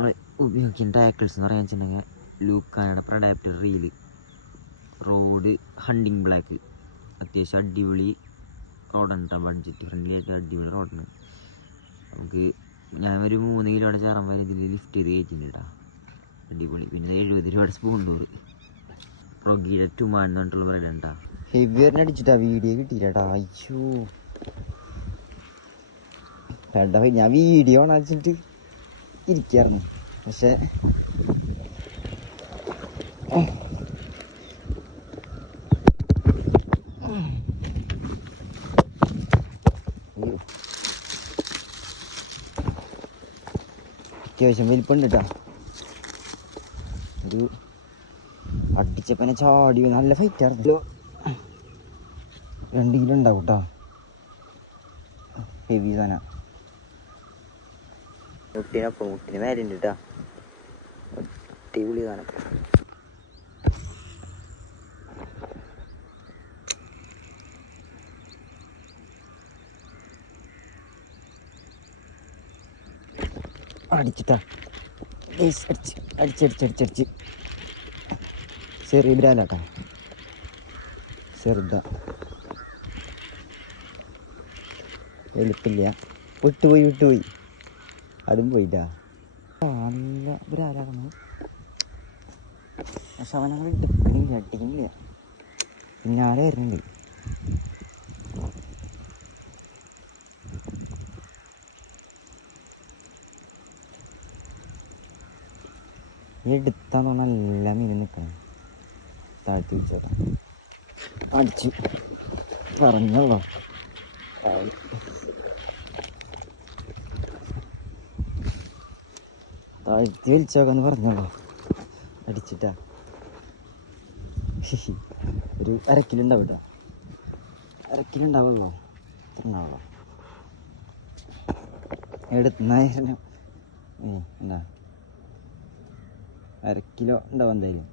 നമ്മൾ ഉപയോഗിക്കുന്ന ടാക്കിൾസ് എന്ന് പറയുക വെച്ചിട്ടുണ്ടെങ്കിൽ ലൂക്കാനയുടെ പ്രഡാപ്റ്റർ റീൽ റോഡ് ഹണ്ടിങ് ബ്ലാക്ക് അത്യാവശ്യം അടിപൊളി റോഡാണ് കേട്ടോ ബഡ്ജറ്റ് ഫ്രണ്ട്ലി ആയിട്ട് അടിപൊളി റോഡാണ് നമുക്ക് ഞാൻ ഒരു മൂന്ന് കിലോയുടെ ചേറാൻ വരെ ഇതിൽ ലിഫ്റ്റ് ചെയ്ത് കയറ്റിയിട്ടുണ്ട് കേട്ടോ അടിപൊളി. പിന്നെ എഴുപത് രൂപയുടെ സ്പൂൺ ഡോറ് പ്രൊഗീയുടെ ടുമാൻ പറഞ്ഞിട്ടുള്ള കേട്ടോ ഹെവി അടിച്ചിട്ടാ വീഡിയോ കിട്ടിയിട്ടാ അയ്യോ. ഞാൻ വീഡിയോ ആണ് അടിച്ചിട്ട് ഇരിക്കായിരുന്നു. പക്ഷെ. അത്യാവശ്യം വലിപ്പുണ്ട് കേട്ടോ ഒരു അടിച്ചപ്പനെ ചാടി നല്ല ഫൈറ്റ് ആയിരുന്നു. രണ്ട് കിലോ ഉണ്ടാവും കേട്ടോ ഹെവി സാധനം. മുട്ടിനൊപ്പം മുട്ടിന് മേലെ ഉണ്ട് കേട്ടോ അടിപൊളി സാധനം. അടിച്ചിട്ടാ. അടിച്ച് അടിച്ചടിച്ചടിച്ചടിച്ച് അടിച്ചടിച്ച് ചെറിയ ബ്രാലാട്ടാ ചെറുതാ. എളുപ്പില്ല വിട്ടുപോയി വിട്ടുപോയി. അതും പോയിട്ടാ. നല്ല ബ്രാലാണ് പക്ഷെ അവനങ്ങൾ എടുക്കണില്ല അടിക്കണില്ല പിന്നാലെ വരുന്നുണ്ട്. എടുത്താന്ന് പറഞ്ഞാൽ എല്ലാം മീനും നിൽക്കണം താഴ്ത്തി വെച്ചേക്കാം അടിച്ചു. പറഞ്ഞല്ലോ താഴ്ത്തി പറഞ്ഞോളൂ. അടിച്ചിട്ടാ. ഒരു അരക്കിലുണ്ടാവും കേട്ടോ അരക്കിലുണ്ടാവുള്ളൂ. എത്ര ഉണ്ടാവുള്ളൂ. ഏ എന്താ? അരക്കിലോ ഉണ്ടാവും എന്തായാലും.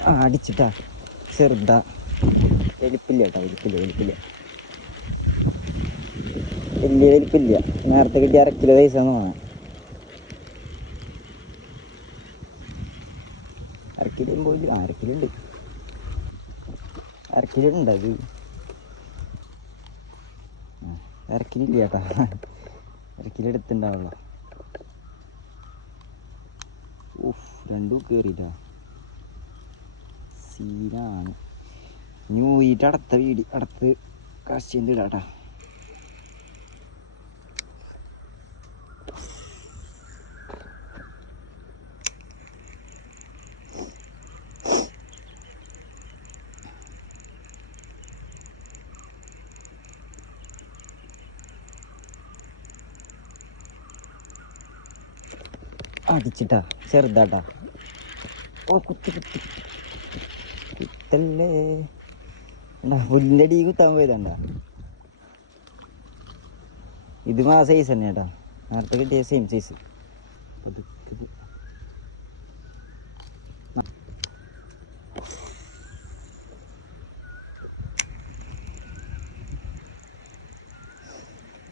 ആ അടിച്ചിട്ടാ. ചെറുതാ. വലിപ്പില്ല കേട്ടോ വലിപ്പില്ല വലിപ്പില്ല വലിയ വലിപ്പില്ല നേരത്തെ കിട്ടിയ അര കിലോ പൈസ തോന്നാം അര കിലോ പോയില്ല അര കിലോ ഉണ്ട്. അര കിലോ ഉണ്ട് അത്. അരക്കിലില്ല ചേട്ടാ അരക്കിലെടുത്തുണ്ടാവുള്ളൂ രണ്ടും കയറിയില്ല സീനാണ്. ഇനി പോയിട്ട് അടുത്ത വീട് അടുത്ത് കശിന്റെ ഇടാട്ടാ അടിച്ചിട്ടാ ചെറുതാട്ടാ. ഓ കുത്തി കുത്തി. കുത്തല്ലേ? എന്താ പുല്ലിന്റെ അടി കുത്താൻ പോയതാണ്ടാ. ഇത് ആ സൈസ് തന്നെ കേട്ടോ. നേരത്തെ കിട്ടിയ സെയിം സൈസ്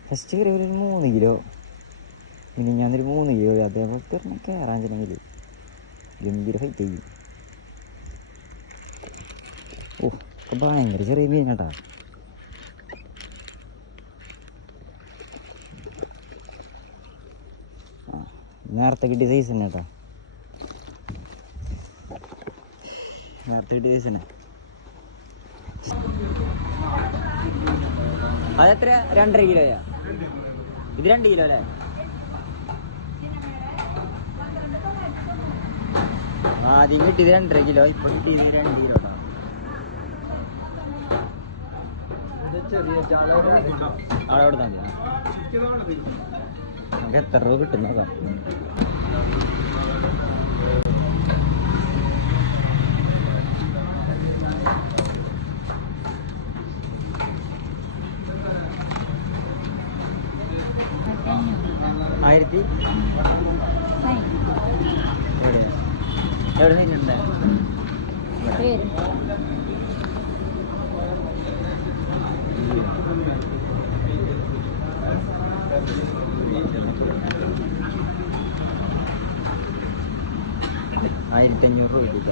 ഫസ്റ്റ് കയറി ഒരു മൂന്ന് കിലോ. ഇനി ഞാനൊരു മൂന്ന് കിലോ ഒരെണ്ണം കയറാൻ ചെന്നെങ്കിൽ ഗംഭീര ഫൈറ്റ് ചെയ്യും ഓ. ഒക്കെ ഭയങ്കര ചെറിയ മീൻ കേട്ടാ. നേരത്തെ കിട്ടിയ സൈസ് തന്നെ കേട്ടോ. നേരത്തെ കിട്ടിയ സൈസ് തന്നെ. അതെത്ര രണ്ടര കിലോയാ ഇത് രണ്ട് കിലോ അല്ലേ? ആദ്യം കിട്ടിയത് രണ്ടര കിലോ ഇപ്പൊ കിട്ടിയത് രണ്ട് കിലോ അവിടെ കൊടുത്താൽ മതി നമുക്ക് എത്ര രൂപ കിട്ടും നോക്കാം ആയിരത്തി എവിടെ നിന്നുണ്ട്? ആയിരത്തി അഞ്ഞൂറ് രൂപ